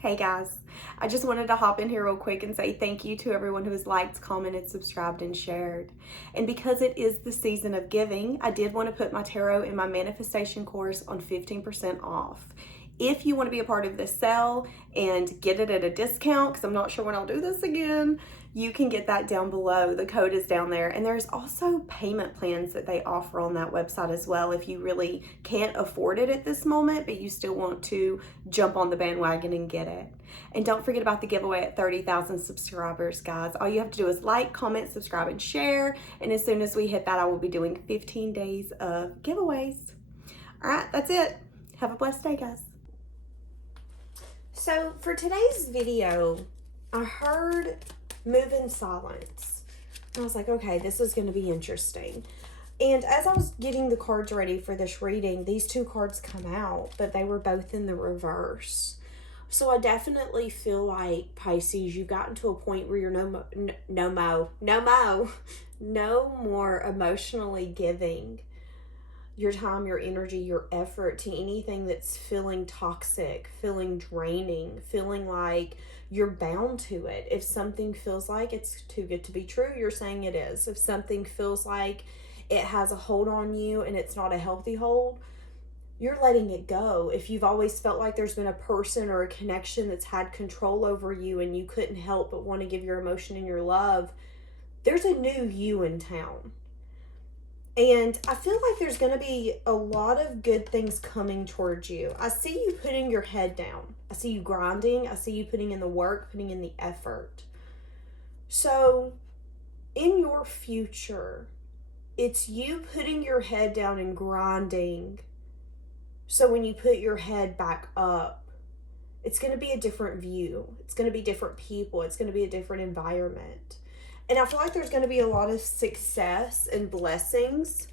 Hey guys, I just wanted to hop in here real quick and say thank you to everyone who has liked, commented, subscribed, and shared. And because it is the season of giving, I did want to put my tarot and my manifestation course on 15% off. If you want to be a part of this sale and get it at a discount, because I'm not sure when I'll do this again, you can get that down below. The code is down there. And there's also payment plans that they offer on that website as well if you really can't afford it at this moment, but you still want to jump on the bandwagon and get it. And don't forget about the giveaway at 30,000 subscribers, guys. All you have to do is like, comment, subscribe, and share. And as soon as we hit that, I will be doing 15 days of giveaways. All right, that's it. Have a blessed day, guys. So for today's video, I heard move in silence. I was like, okay, this is going to be interesting. And as I was getting the cards ready for this reading, these two cards come out, but they were both in the reverse. So I definitely feel like, Pisces, you've gotten to a point where you're no more emotionally giving your time, your energy, your effort to anything that's feeling toxic, feeling draining, feeling like you're bound to it. If something feels like it's too good to be true, you're saying it is. If something feels like it has a hold on you and it's not a healthy hold, you're letting it go. If you've always felt like there's been a person or a connection that's had control over you and you couldn't help but want to give your emotion and your love, there's a new you in town. And I feel like there's going to be a lot of good things coming towards you. I see you putting your head down. I see you grinding. I see you putting in the work, putting in the effort. So in your future, it's you putting your head down and grinding. So when you put your head back up, it's going to be a different view. It's going to be different people. It's going to be a different environment. And I feel like there's going to be a lot of success and blessings.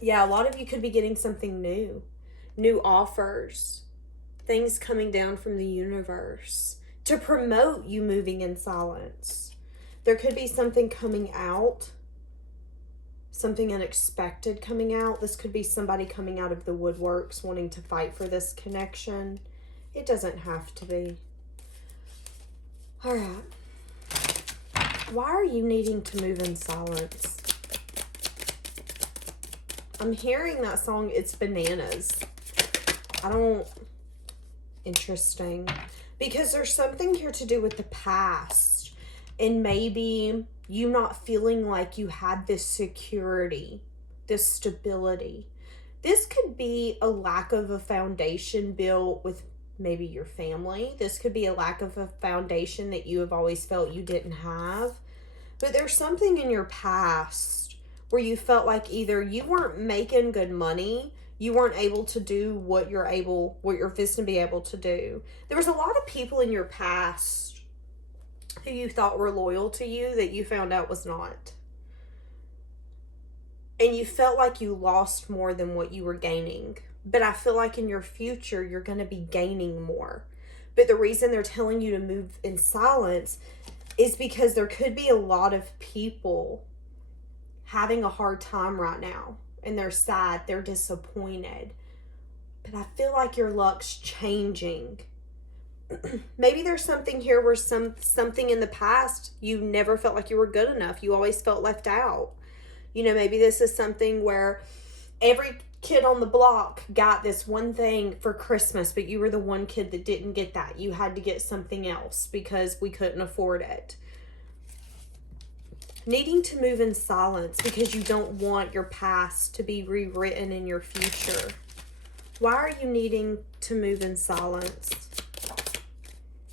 Yeah, a lot of you could be getting something new offers, things coming down from the universe to promote you moving in silence. There could be something coming out, something unexpected coming out. This could be somebody coming out of the woodworks wanting to fight for this connection. It doesn't have to be. All right. Why are you needing to move in silence? I'm hearing that song, It's Bananas. Interesting. Because there's something here to do with the past. And maybe you not feeling like you had this security, this stability. This could be a lack of a foundation built with maybe your family. This could be a lack of a foundation that you have always felt you didn't have. But there's something in your past where you felt like either you weren't making good money, you weren't able to do what you're supposed to be able to do. There was a lot of people in your past who you thought were loyal to you that you found out was not. And you felt like you lost more than what you were gaining. But I feel like in your future, you're going to be gaining more. But the reason they're telling you to move in silence is because there could be a lot of people having a hard time right now. And they're sad, they're disappointed. But I feel like your luck's changing. Maybe there's something here where something in the past, you never felt like you were good enough. You always felt left out. You know, maybe this is something where every kid on the block got this one thing for Christmas, but you were the one kid that didn't get that. You had to get something else because we couldn't afford it. Needing to move in silence because you don't want your past to be rewritten in your future. Why are you needing to move in silence?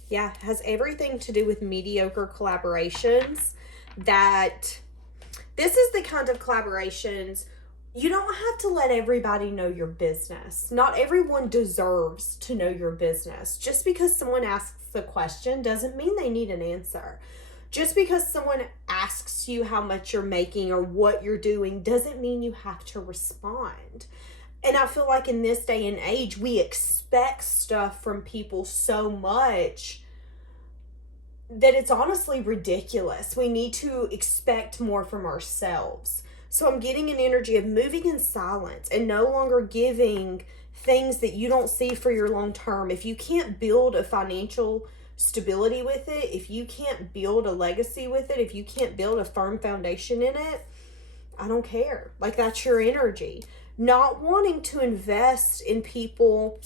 Yeah, it has everything to do with mediocre collaborations. That this is the kind of collaborations you don't have to let everybody know your business. Not everyone deserves to know your business. Just because someone asks a question doesn't mean they need an answer. Just because someone asks you how much you're making or what you're doing doesn't mean you have to respond. And I feel like in this day and age, we expect stuff from people so much that it's honestly ridiculous. We need to expect more from ourselves. So I'm getting an energy of moving in silence and no longer giving things that you don't see for your long term, if you can't build a financial stability with it, if you can't build a legacy with it, if you can't build a firm foundation in it, I don't care. Like, that's your energy. Not wanting to invest in people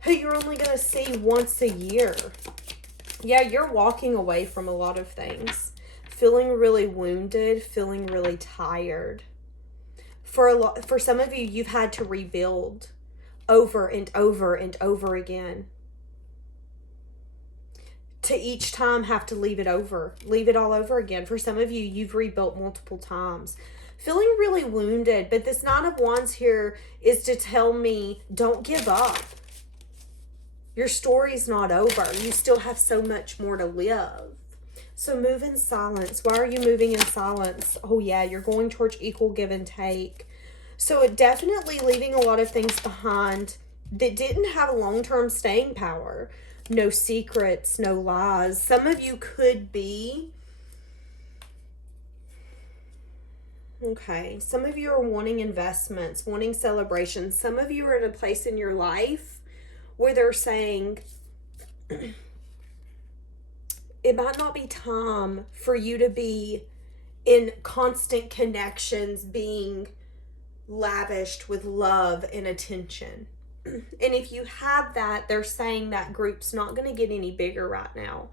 who you're only going to see once a year. Yeah, you're walking away from a lot of things. Feeling really wounded, feeling really tired. For some of you, you've had to rebuild over and over and over again. To each time have to leave it all over again. For some of you, you've rebuilt multiple times. Feeling really wounded, but this Nine of Wands here is to tell me, don't give up. Your story's not over. You still have so much more to live. So move in silence. Why are you moving in silence? Oh yeah, you're going towards equal give and take. So it definitely leaving a lot of things behind that didn't have long-term staying power. No secrets, no lies. Some of you could be... Okay, some of you are wanting investments, wanting celebrations. Some of you are in a place in your life where they're saying it might not be time for you to be in constant connections, being lavished with love and attention. And if you have that, they're saying that group's not going to get any bigger right now.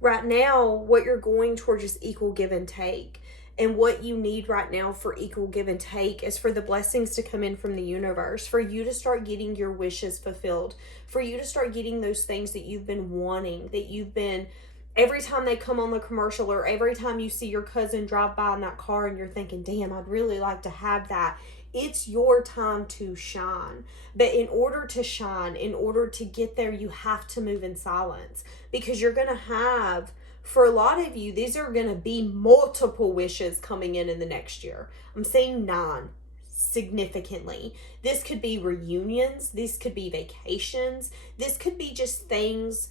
Right now, what you're going towards is equal give and take. And what you need right now for equal give and take is for the blessings to come in from the universe, for you to start getting your wishes fulfilled, for you to start getting those things that you've been wanting, that you've been, every time they come on the commercial or every time you see your cousin drive by in that car and you're thinking, damn, I'd really like to have that. It's your time to shine. But in order to shine, in order to get there, you have to move in silence, because you're going to have... For a lot of you, these are going to be multiple wishes coming in the next year. I'm saying 9 significantly. This could be reunions. This could be vacations. This could be just things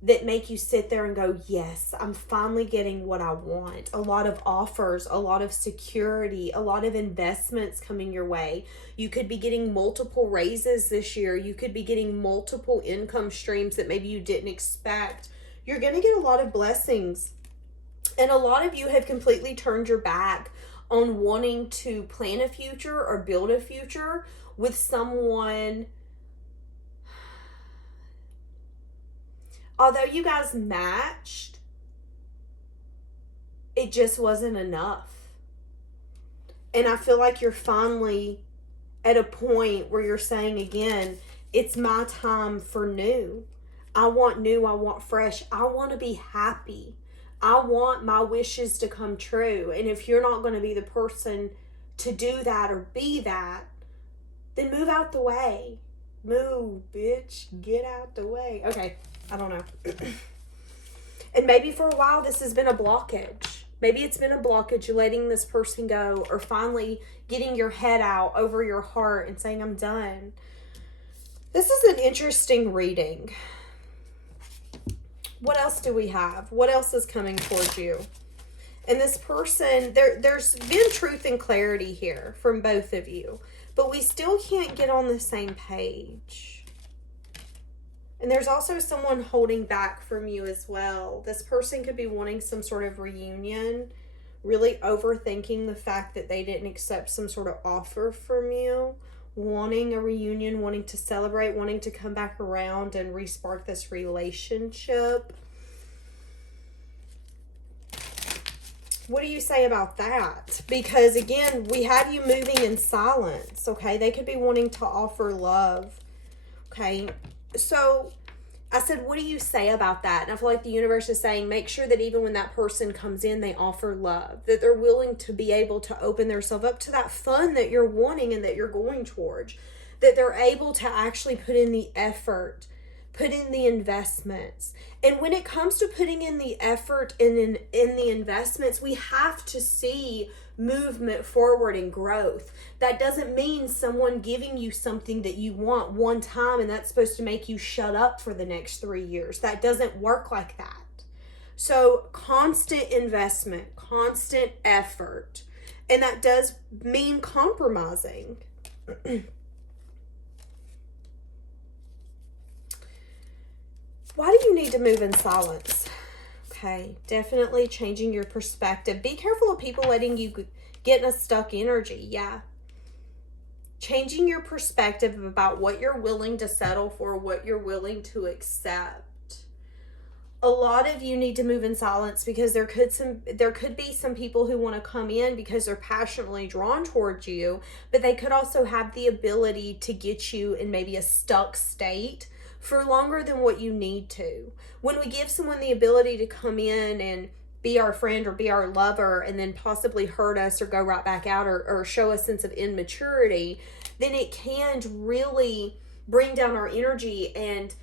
that make you sit there and go, yes, I'm finally getting what I want. A lot of offers, a lot of security, a lot of investments coming your way. You could be getting multiple raises this year. You could be getting multiple income streams that maybe you didn't expect. You're going to get a lot of blessings. And a lot of you have completely turned your back on wanting to plan a future or build a future with someone. Although you guys matched, it just wasn't enough. And I feel like you're finally at a point where you're saying again, it's my time for new. I want new, I want fresh, I want to be happy. I want my wishes to come true. And if you're not going to be the person to do that or be that, then move out the way. Move, bitch. Get out the way. Okay, I don't know. And maybe for a while this has been a blockage. Maybe it's been a blockage, letting this person go, or finally getting your head out over your heart and saying, I'm done. This is an interesting reading. What else do we have? What else is coming towards you? And this person, there's been truth and clarity here from both of you, but we still can't get on the same page. And there's also someone holding back from you as well. This person could be wanting some sort of reunion, really overthinking the fact that they didn't accept some sort of offer from you, wanting a reunion, wanting to celebrate, wanting to come back around and re-spark this relationship. What do you say about that? Because again, we have you moving in silence, okay? They could be wanting to offer love, okay? So I said, what do you say about that? And I feel like the universe is saying, make sure that even when that person comes in, they offer love, that they're willing to be able to open themselves up to that fun that you're wanting and that you're going towards, that they're able to actually put in the effort, put in the investments. And when it comes to putting in the effort and in the investments, we have to see movement forward and growth. That doesn't mean someone giving you something that you want one time and that's supposed to make you shut up for the next 3 years. That doesn't work like that. So constant investment, constant effort, and that does mean compromising. Why do you need to move in silence? Okay, definitely changing your perspective. Be careful of people letting you get in a stuck energy. Yeah. Changing your perspective about what you're willing to settle for, what you're willing to accept. A lot of you need to move in silence because there could be some people who want to come in because they're passionately drawn towards you, but they could also have the ability to get you in maybe a stuck state for longer than what you need to. When we give someone the ability to come in and be our friend or be our lover and then possibly hurt us or go right back out or show a sense of immaturity, then it can really bring down our energy and,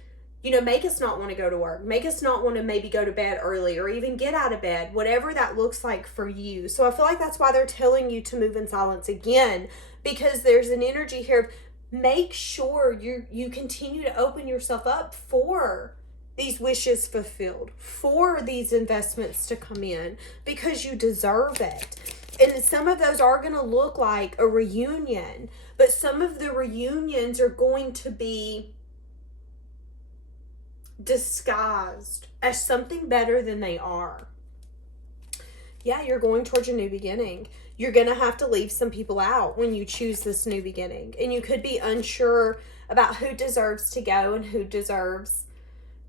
you know, make us not want to go to work, make us not want to maybe go to bed early or even get out of bed, whatever that looks like for you. So I feel like that's why they're telling you to move in silence again, because there's an energy here of make sure you continue to open yourself up for these wishes fulfilled, for these investments to come in, because you deserve it. And some of those are going to look like a reunion, but some of the reunions are going to be disguised as something better than they are. Yeah, you're going towards a new beginning. You're going to have to leave some people out when you choose this new beginning. And you could be unsure about who deserves to go and who deserves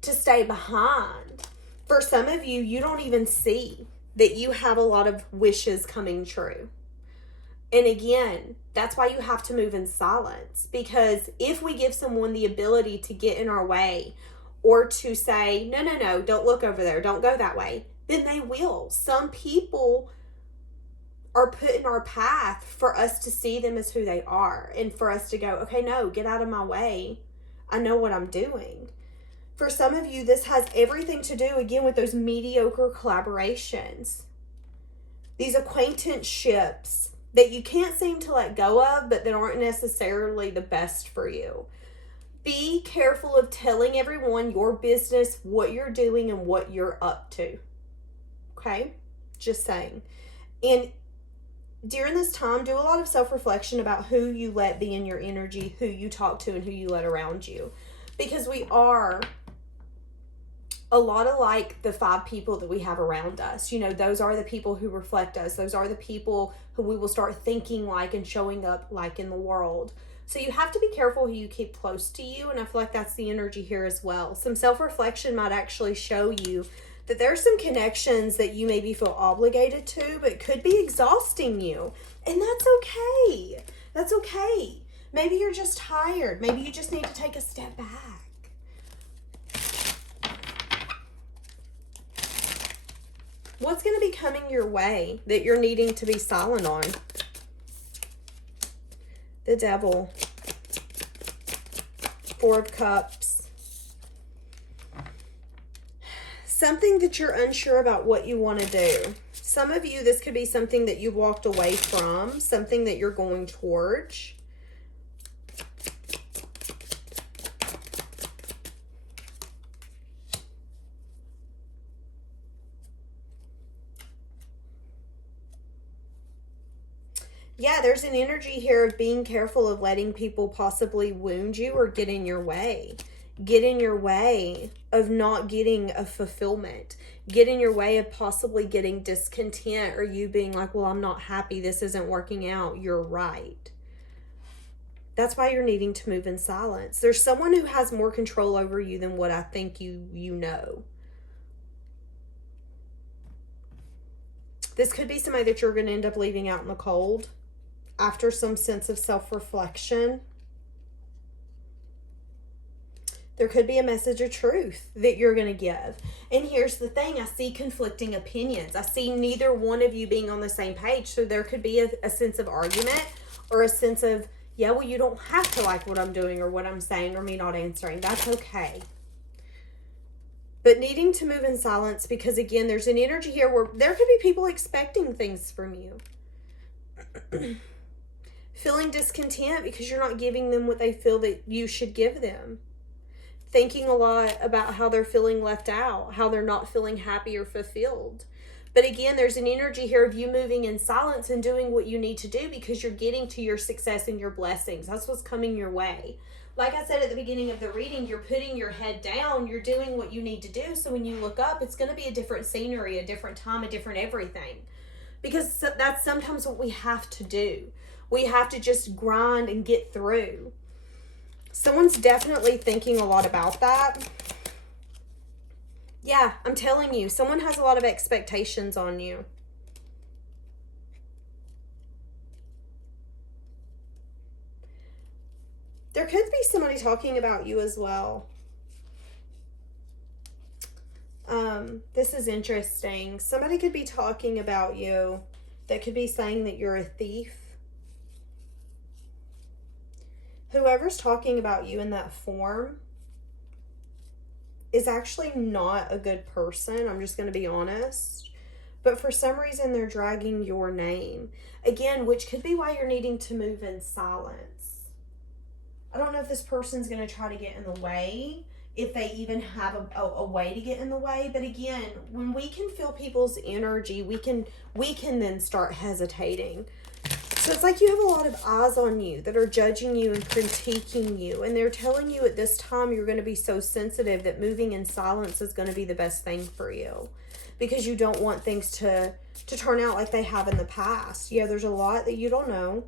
to stay behind. For some of you, you don't even see that you have a lot of wishes coming true. And again, that's why you have to move in silence. Because if we give someone the ability to get in our way or to say, no, don't look over there, don't go that way, then they will. Some people are put in our path for us to see them as who they are and for us to go, okay, no, get out of my way. I know what I'm doing. For some of you, this has everything to do, again, with those mediocre collaborations. These acquaintanceships that you can't seem to let go of, but that aren't necessarily the best for you. Be careful of telling everyone your business, what you're doing, and what you're up to. Okay? Just saying. And during this time, do a lot of self-reflection about who you let be in your energy, who you talk to, and who you let around you. Because we are a lot of like the 5 people that we have around us. You know, those are the people who reflect us. Those are the people who we will start thinking like and showing up like in the world. So you have to be careful who you keep close to you. And I feel like that's the energy here as well. Some self-reflection might actually show you that there's some connections that you maybe feel obligated to, but could be exhausting you. And that's okay. That's okay. Maybe you're just tired. Maybe you just need to take a step back. What's going to be coming your way that you're needing to be silent on? The Devil. 4 of Cups. Something that you're unsure about what you want to do. Some of you, this could be something that you walked away from, something that you're going towards. Yeah, there's an energy here of being careful of letting people possibly wound you or get in your way. Get in your way of not getting a fulfillment. Get in your way of possibly getting discontent or you being like, well, I'm not happy. This isn't working out. You're right. That's why you're needing to move in silence. There's someone who has more control over you than what I think you know. This could be somebody that you're going to end up leaving out in the cold after some sense of self-reflection. There could be a message of truth that you're going to give. And here's the thing. I see conflicting opinions. I see neither one of you being on the same page. So there could be a sense of argument or a sense of, yeah, well, you don't have to like what I'm doing or what I'm saying or me not answering. That's okay. But needing to move in silence because, again, there's an energy here where there could be people expecting things from you. Feeling discontent because you're not giving them what they feel that you should give them. Thinking a lot about how they're feeling left out, how they're not feeling happy or fulfilled. But again, there's an energy here of you moving in silence and doing what you need to do because you're getting to your success and your blessings. That's what's coming your way. Like I said at the beginning of the reading, you're putting your head down, you're doing what you need to do. So when you look up, it's going to be a different scenery, a different time, a different everything. Because that's sometimes what we have to do. We have to just grind and get through. Someone's definitely thinking a lot about that. Yeah, I'm telling you, someone has a lot of expectations on you. There could be somebody talking about you as well. This is interesting. Somebody could be talking about you that could be saying that you're a thief. Whoever's talking about you in that form is actually not a good person. I'm just going to be honest. But for some reason, they're dragging your name. Again, which could be why you're needing to move in silence. I don't know if this person's going to try to get in the way, if they even have a way to get in the way. But again, when we can feel people's energy, we can then start hesitating. So it's like you have a lot of eyes on you that are judging you and critiquing you. And they're telling you at this time you're going to be so sensitive that moving in silence is going to be the best thing for you. Because you don't want things to turn out like they have in the past. Yeah, there's a lot that you don't know.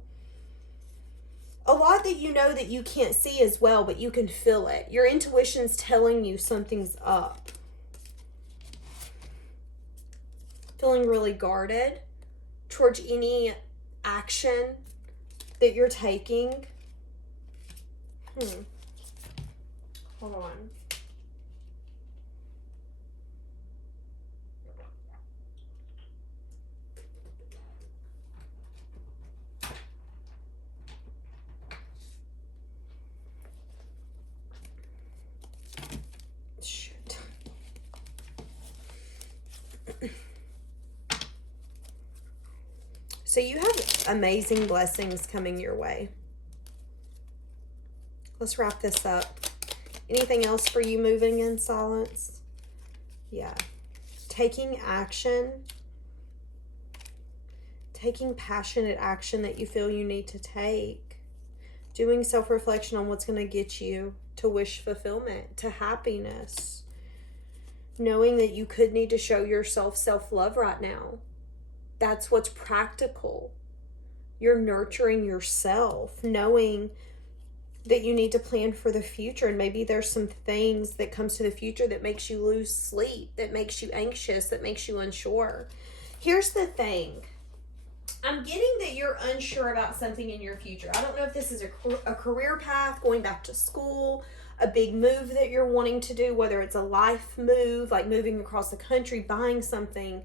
A lot that you know that you can't see as well, but you can feel it. Your intuition's telling you something's up. Feeling really guarded towards any action that you're taking. Hold on. Shit. So you have amazing blessings coming your way. Let's wrap this up. Anything else for you moving in silence? Yeah. Taking action. Taking passionate action that you feel you need to take. Doing self-reflection on what's going to get you to wish fulfillment, to happiness. Knowing that you could need to show yourself self-love right now. That's what's practical. You're nurturing yourself, knowing that you need to plan for the future. And maybe there's some things that comes to the future that makes you lose sleep, that makes you anxious, that makes you unsure. Here's the thing. I'm getting that you're unsure about something in your future. I don't know if this is a career path, going back to school, a big move that you're wanting to do, whether it's a life move, like moving across the country, buying something.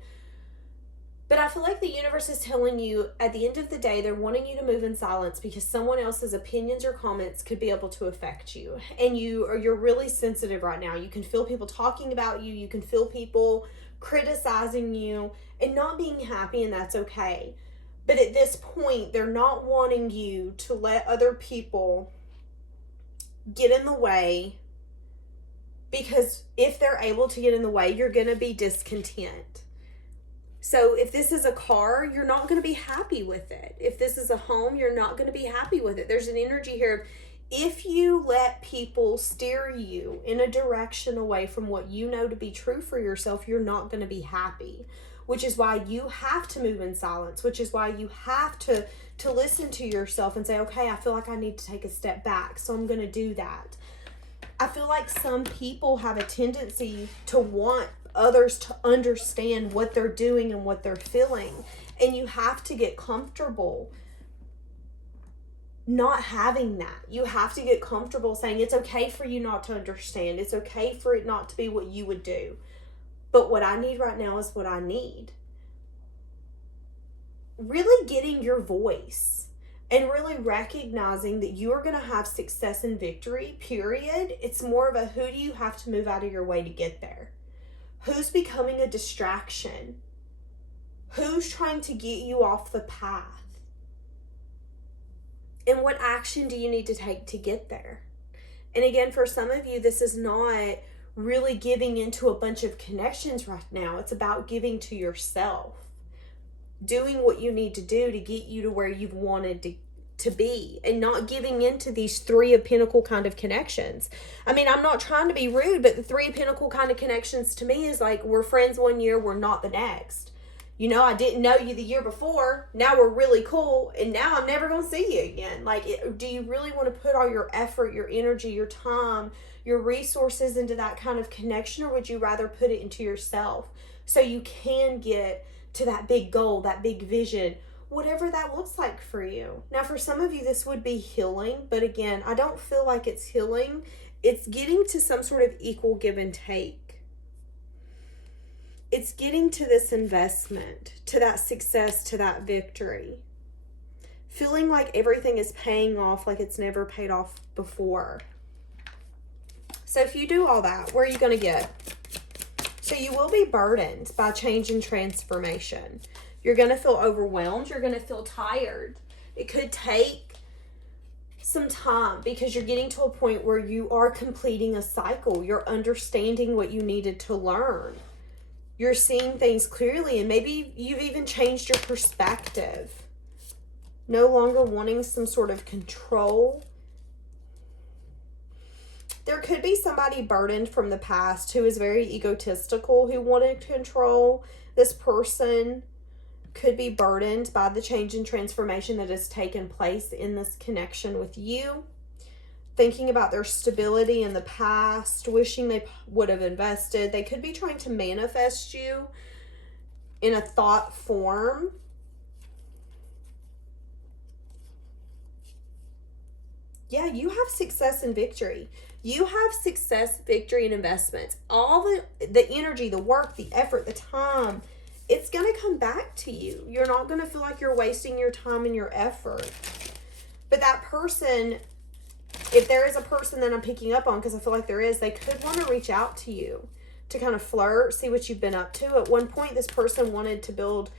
But I feel like the universe is telling you at the end of the day, they're wanting you to move in silence because someone else's opinions or comments could be able to affect you. And you're really sensitive right now. You can feel people talking about you. You can feel people criticizing you and not being happy, and that's okay. But at this point, they're not wanting you to let other people get in the way, because if they're able to get in the way, you're going to be discontent. So if this is a car, you're not going to be happy with it. If this is a home, you're not going to be happy with it. There's an energy here. If you let people steer you in a direction away from what you know to be true for yourself, you're not going to be happy. Which is why you have to move in silence. Which is why you have to listen to yourself and say, okay, I feel like I need to take a step back, so I'm going to do that. I feel like some people have a tendency to want others to understand what they're doing and what they're feeling. And you have to get comfortable not having that. You have to get comfortable saying it's okay for you not to understand. It's okay for it not to be what you would do. But what I need right now is what I need. Really getting your voice and really recognizing that you are going to have success and victory, period. It's more of a who do you have to move out of your way to get there? Who's becoming a distraction? Who's trying to get you off the path? And what action do you need to take to get there? And again, for some of you, this is not really giving into a bunch of connections right now. It's about giving to yourself. Doing what you need to do to get you to where you've wanted to be, and not giving into these Three of Pentacle kind of connections. I mean, I'm not trying to be rude, but the Three of Pentacle kind of connections to me is like, we're friends one year, we're not the next. You know, I didn't know you the year before. Now we're really cool. And now I'm never going to see you again. Like, do you really want to put all your effort, your energy, your time, your resources into that kind of connection? Or would you rather put it into yourself so you can get to that big goal, that big vision, whatever that looks like for you? Now, for some of you, this would be healing. But again, I don't feel like it's healing. It's getting to some sort of equal give and take. It's getting to this investment, to that success, to that victory. Feeling like everything is paying off like it's never paid off before. So if you do all that, where are you going to get? So you will be burdened by change and transformation. You're going to feel overwhelmed. You're going to feel tired. It could take some time because you're getting to a point where you are completing a cycle. You're understanding what you needed to learn. You're seeing things clearly, and maybe you've even changed your perspective. No longer wanting some sort of control. There could be somebody burdened from the past who is very egotistical, who wanted control. This person could be burdened by the change and transformation that has taken place in this connection with you. Thinking about their stability in the past, wishing they would have invested. They could be trying to manifest you in a thought form. Yeah, you have success and victory. You have success, victory, and investments. All the energy, the work, the effort, the time, it's going to come back to you. You're not going to feel like you're wasting your time and your effort. But that person, if there is a person that I'm picking up on, because I feel like there is, they could want to reach out to you to kind of flirt, see what you've been up to. At one point, this person wanted to build,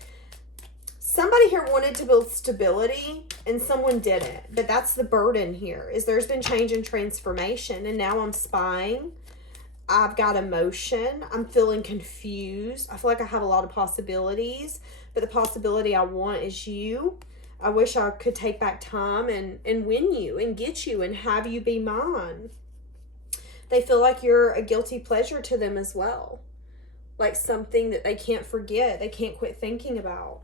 somebody here wanted to build stability, and someone didn't. But that's the burden here, is there's been change and transformation, and now I'm spying. I've got emotion. I'm feeling confused. I feel like I have a lot of possibilities, but the possibility I want is you. I wish I could take back time and win you and get you and have you be mine. They feel like you're a guilty pleasure to them as well. Like something that they can't forget. They can't quit thinking about.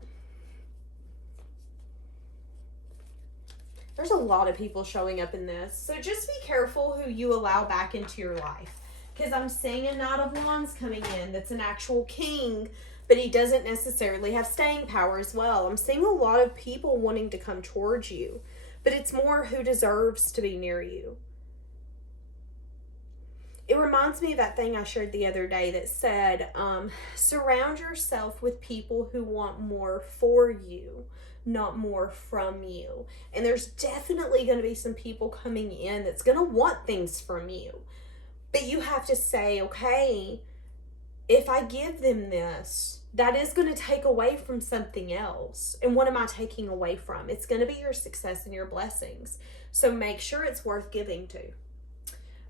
There's a lot of people showing up in this. So just be careful who you allow back into your life. Because I'm seeing a Knight of Wands coming in that's an actual king, but he doesn't necessarily have staying power as well. I'm seeing a lot of people wanting to come towards you, but it's more who deserves to be near you. It reminds me of that thing I shared the other day that said, surround yourself with people who want more for you, not more from you. And there's definitely going to be some people coming in that's going to want things from you. But you have to say, okay, if I give them this, that is going to take away from something else. And what am I taking away from? It's going to be your success and your blessings. So make sure it's worth giving to.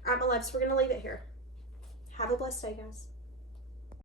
All right, my loves, we're going to leave it here. Have a blessed day, guys.